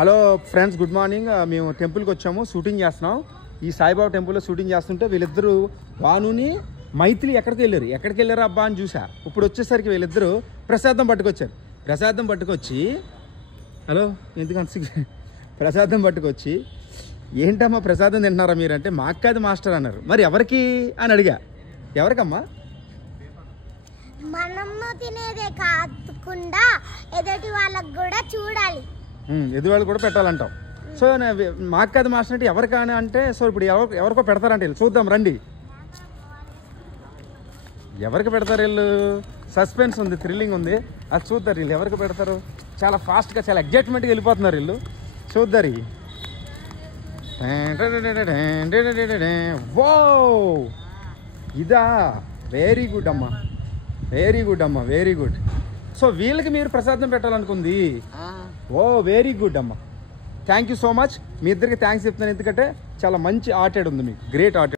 Hello friends, good morning. మేము టెంపుల్కి వచ్చాము, షూటింగ్ చేస్తున్నాం. ఈ సాయిబాబా టెంపుల్లో షూటింగ్ చేస్తుంటే వీళ్ళిద్దరూ భానుని మైథిలి ఎక్కడికి వెళ్ళారు అబ్బా అని చూసా. ఇప్పుడు వచ్చేసరికి వీళ్ళిద్దరూ ప్రసాదం పట్టుకొచ్చారు. ప్రసాదం పట్టుకొచ్చి హలో ఎందుకంత ప్రసాదం పట్టుకొచ్చి ఏంటమ్మా ప్రసాదం తింటున్నారా మీరంటే మా అక్కది మాస్టర్ అన్నారు. మరి ఎవరికి అని అడిగా. ఎవరికమ్మా? మనము తినేదే కాకుండా ఎదుటి వాళ్ళకి కూడా చూడాలి, ఎదుటి వాళ్ళు కూడా పెట్టాలంటాం. సో మా అక్కది మాస్టర్ అంటే ఎవరికని అంటే, సో ఇప్పుడు ఎవరికో పెడతారంటే చూద్దాం రండి. ఎవరికి పెడతారు వీళ్ళు? సస్పెన్స్ ఉంది, థ్రిల్లింగ్ ఉంది, అది చూద్దారు. వీళ్ళు ఎవరికి పెడతారు? చాలా ఫాస్ట్గా, చాలా ఎగ్జైట్మెంట్గా వెళ్ళిపోతున్నారు వీళ్ళు. చూద్దారు. వో ఇదా, వెరీ గుడ్ అమ్మా, వెరీ గుడ్ అమ్మా, వెరీ గుడ్. సో వీళ్ళకి మీరు ప్రసాదం పెట్టాలనుకుంది. ఓ వెరీ గుడ్ అమ్మా, థ్యాంక్ యూ సో మచ్. మీ ఇద్దరికి థ్యాంక్స్ చెప్తున్నాను, ఎందుకంటే చాలా మంచి ఆర్టెడ్ ఉంది మీకు, గ్రేట్ ఆర్టెడ్.